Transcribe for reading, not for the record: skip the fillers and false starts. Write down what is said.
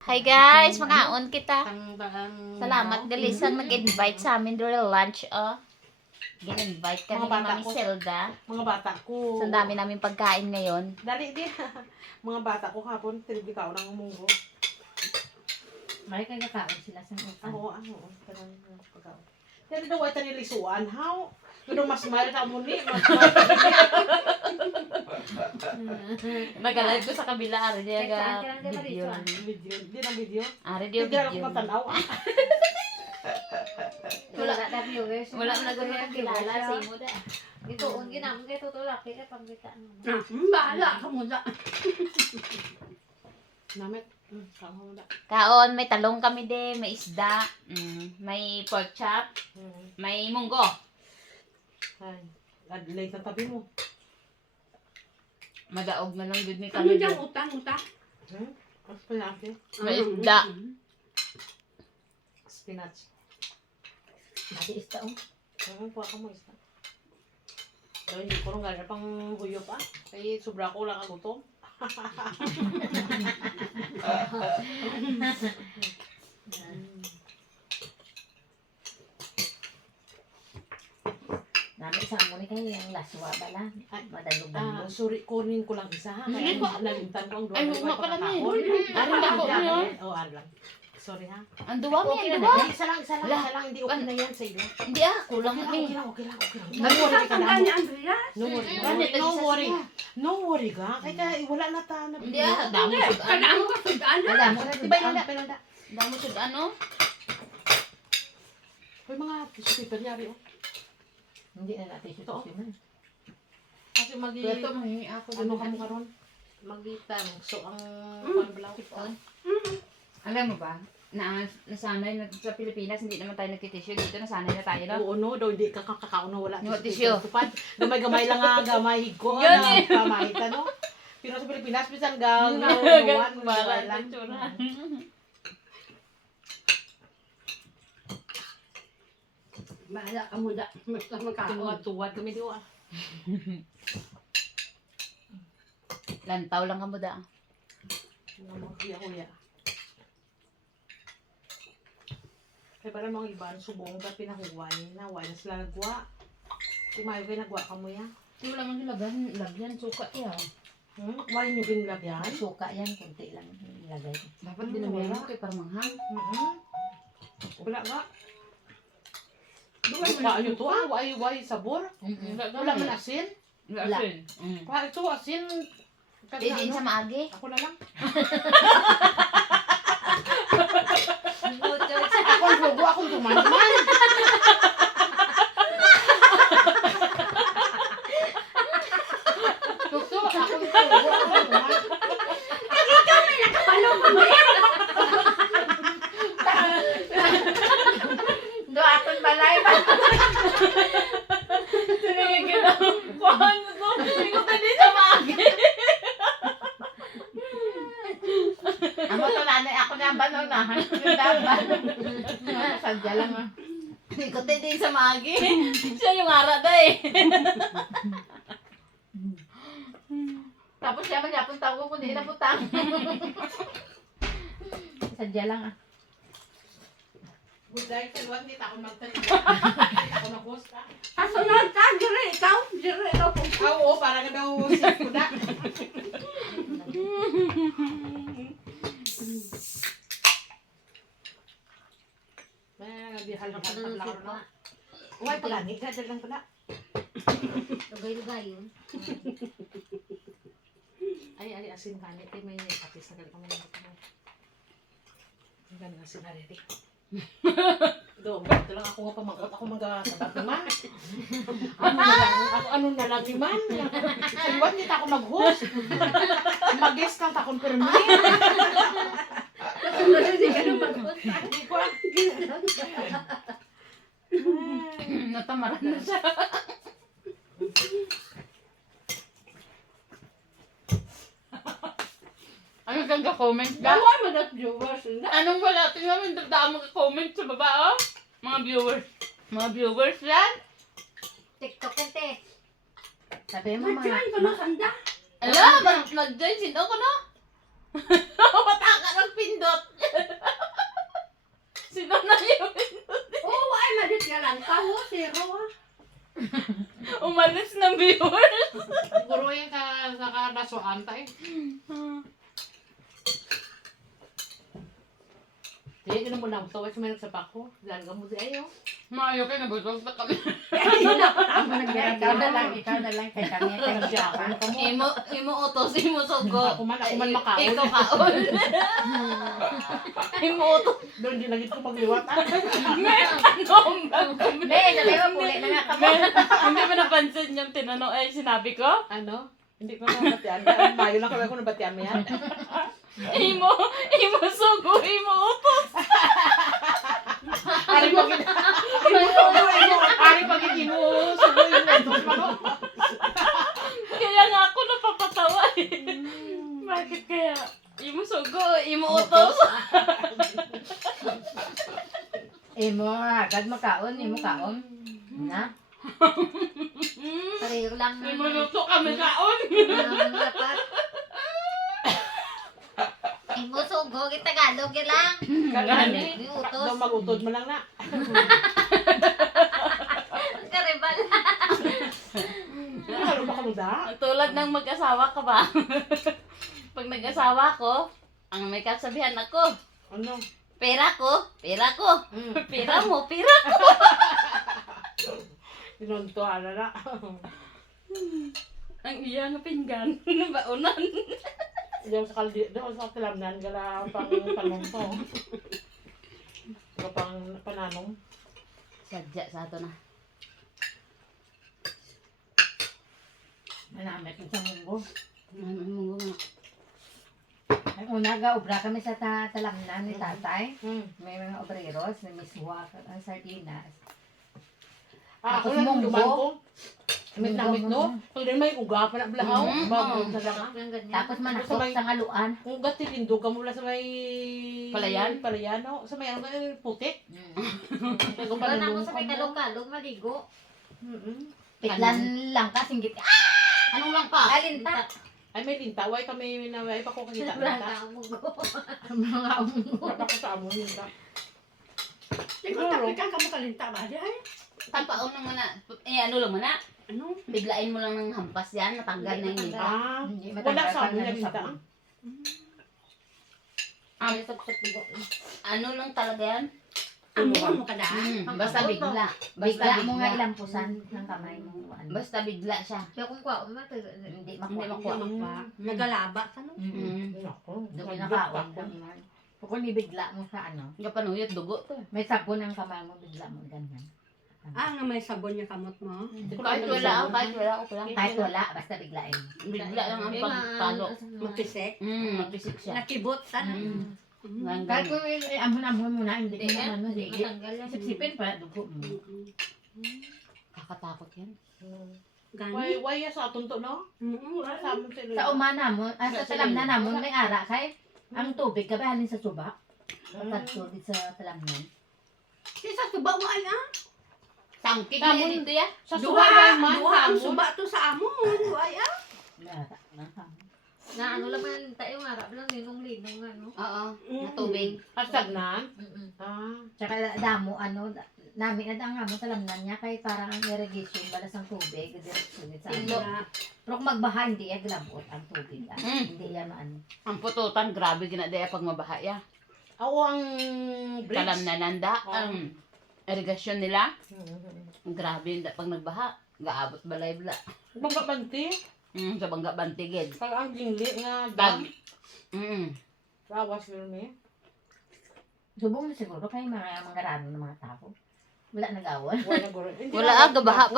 Hi guys, mga-on kita. Salamat gali sa nag-invite sa amin during lunch. Gin-invite kami ni Mami Zelda. Mga bata ko. Sa dami namin pagkain ngayon. Dali din. Mga bata ko hapon, tinibi ka ng munggo. May kagakaon sila sa utang. Oo. Kanang pagkaon. Pero daw ay tanilisuan. How? Pero mas mahal ka mo ni. Nag-live ko sa kabila. Ari diya ga Video. video. Video. Di na video. Ari diya Hindi ako video. matanaw. Wala na viewers. Wala na gano'n nakilala sa imo da. Ito, ang ginamon kayo tutulak. Kaya pambita mo. Bahala ka muna. Namit. Kamo na. Kaon, may talong kami de, may isda, may pork chop, may munggo. Ay. Late na tabi mo. Madaog na lang gud ni Ano kami. dyan utang-utang? Mas pinaki. May isda. Spinach. Ati ista o. Kuha ka mo isa. Pero hindi ko nung gano'n pang huyo pa. Kaya sobra ko lang kagutom. Namin sa amo ni kayo yung laswa bala. Madalog-dalog. Sorry, kunin ko lang isa ha. Hindi Kaya nalimtan ko ang doon. Ay, huwag pala na eh. Arin Arin ako niya. Oo, arin lang. Sorry ha. Ang duwa mo, Okay ang na duwa. Isa lang. Hindi okay na yan sa iyo. Hindi kulang Okay ni. lang. No Ano worry ka ang na. ni Andrea? No worry. Ganit, No isa worry. siya. No worry ka. Kaya wala na ta na. Hindi damo sud ano. Kanaan ka sa daan. Alam mo, Diba Pilanda? Damo sud ano. May mga tissue paper niya rin. hindi na natin Ito, oh. siya man. Kasi Ito mangingi ako ano ka mo karon? Magditang. So ang panbalaw. Alam mo ba? Nasanay na sa Pilipinas, hindi naman tayo nagtitisyo. Dito nasanay na tayo, no? Oo, no, daw hindi ka kakakaon na wala. No, tissue. Tupad. Gamay-gamay lang nga, gamay ko. Yan Ano, eh. pamahita, no? Pero sa Pilipinas, bisan gawin lang. Bahala ka muna. Basta magkaon. Tuwad-tuwad kami diwa. Lantaw lang ka mo da. Kuya-kuya. Kaya parang mga iba, subong ka pinahuwan na, wala na sila nagwa. Kumayo kayo nagwa ka mo yan. Hindi wala man lagyan, suka ya. Wala nyo ginlagyan? Suka yan, kunti lang ilagay. Dapat din na meron kay para manghang. Wala nga. Wala nyo to ah, why sabor? Wala man asin? Wala. Wala ito asin. Hindi din sa maagi. Ako na lang. Buto. Ako ang logo, akong tuman-tuman. Tukso, akong logo, akong tuman. Do aton balay ba? Sige, kuhan mo to. Hindi ko din sa maagi. Amo to nanay ako na banonahan. Yung daban. Sadya lang ah. Hindi ko din sa maagi. Siya yung ara da eh. Tapos siya man yapon tawag ko hindi na putang. Sadya lang ah. Good night, Salwan, hindi ako magtanong. Ako na host ah. Kasunod ka, dire ikaw. Dire ikaw. Oo, para ka daw safe ko na. Nagdihal-hal pagla ko na. Uy, pagani ka, dyan lang pala. Lugay-lugay yun. Ay, asin kanit. Ay, may atis na galing kami ng ito. Ang galing asin na rin. Doon, ito lang ako nga pamangkot. Ako mag-sabat naman. Ano na lang naman. Salwan, hindi ako mag-host. Mag-guest lang takong permi. Hindi ka na magpunta. Hindi ko lang. Natamaran na siya. Ano kang ka-comment ba? Daway mo na viewers. Anong wala? Tingnan mo yung dami mag-comment sa baba, oh. Mga viewers. Mga viewers yan. TikTok yan te. Sabi mo mga... Mag-join ka na sanda. Ala, nag-join. Sino ko no? Mataka ng pindot. ng viewers. Siguro yung nakadasuan tayo. Hindi, ganun mo lang. Tawag sa may nagsapak ko. Lalaga mo di ayaw. Maayo kayo, nabusog na kami. Ikaw na lang kay kami kay Nagsiyakan ka mo. Imo utos, imo sugo. Ako man makaon. Ikaw kaon. Imo utos. Doon din lagi ko magliwat. Be, dalawa puli na nga kamo. Hindi mo napansin yung tinanong, sinabi ko? Ano? Hindi ko na nabatian. Mayo lang kami ako nabatian mo yan. Imo sugo, imo utos. Ari pag Ari pag inusubo yung lentos mo. Kaya nga ako napapatawa eh. Bakit kaya? Imo sugo, imo utos. Imo agad makaon, imo kaon. Na? Pareho lang Imo luto kami kaon. dapat. Imo sugo, Tagalog yun lang. Kagani. Yung Daw utos. magutod mo lang na. Karibal. Ano ba ka mo da? Tulad ng mag-asawa ka ba? Pag nag-asawa ko, ang may kasabihan ako, Ano? pera ko, pera ko. Mm. Pera mo, pera ko. Tinunto ala na. Ang iya nga pinggan. Baunan. Diyan sa kaldi, doon sa tilamnan gala pang panungto. Pang pananong. Sadya sa ato na. Manamit ko sa munggo. Ano mo nga? Ang una obra kami sa talamnan ni tatay. Hmm. May mga obreros na miswa ang sardinas. Ah, ako Tapos lang munggo. luman ko. Mit na mit no. Munggo. Pag din may uga pa na blahaw, bago Oo. sa lang. Yung ganyan. Tapos manakot sa ngaluan. Kung gati lindo ka mula sa may Palayan? Palayan, no? Sa may ano putik. Kaya kung Wala na ako panulong sa ka may mo. kalog-kalog, maligo. Pitlan lang ka singgit. Anong lang ka? Alinta. Ay, may linta. Way kami na way pa ko kasi Wala linta. na akong mugo. Mga umgo. Wala ko sa amon linta. Siguro tapikan ka mo kalinta ba? Di ay. Tampaon lang muna. Ano lang muna? Ano? Biglain mo lang ng hampas yan. Natanggal na yun. Ah, Hindi wala matanggal sa pa amon na na ng linta. sabon. Ang ano lang talaga yan? Amo mo ka daan. Basta bigla. Bigla mo nga ilampusan ng kamay mo. Ano. Basta bigla siya. Kaya kung kwa, Hindi Hindi makuha. makuha. Nagalaba ka no? Ako. Doon nakaon. Kung ibigla mo sa ano, Kapanuyot, dugo to. may sabon ang kamay mo, bigla mo ganyan. Ah, nga may sabon yung kamot mo. Kahit wala ako, kahit wala ako lang. Kahit wala, basta biglain. Bigla lang ang pagpalo. Magkisek. Mapisik siya. Nakibot sana. Kahit kung amon-amon mo na, hindi mo Hindi naman, Hindi sige. matanggal yan. Sipsipin pa, dugo mo. Kakatakot yan. Way Gani? way sa aton to no? Wala sa amon sila. Sa umana mo, sa talamnan namon, may ara kay, ang tubig ka ba halin sa subak? Tatso sa talamnan. Di sa suba mo ay ah. Tangkig Tamon. na dito ya. Sa Duha, suway man duha ang hamon. suba to sa amo. Duha ay ah. May ara na. Na ano lang man tayo nga lang linong-linong ano. Oo. Na tubig. Hashtag na. Ah. Tsaka damo, ano, namin na ang mo talamnan niya, kay parang ang irrigation, balas ang tubig, direksyon sa Tilo. ano. Pero kung magbaha, hindi yan glabot ang tubig. Hindi yan ano. Ang pututan, grabe ginadaya pag mabaha ya. Ako ang bridge. Kalam na nanda. Ang irigasyon nila. Mm-hmm. Grabe pag nagbaha. Gaabot balay bla. Bangka banti. Sa bangga bantigid. Kaya ang jingli nga Tag. dam. Rawas nyo ni. Subong na siguro kay mga mangarano ng mga tao. Wala nag-awal. Wala guro. Wala aga baha pag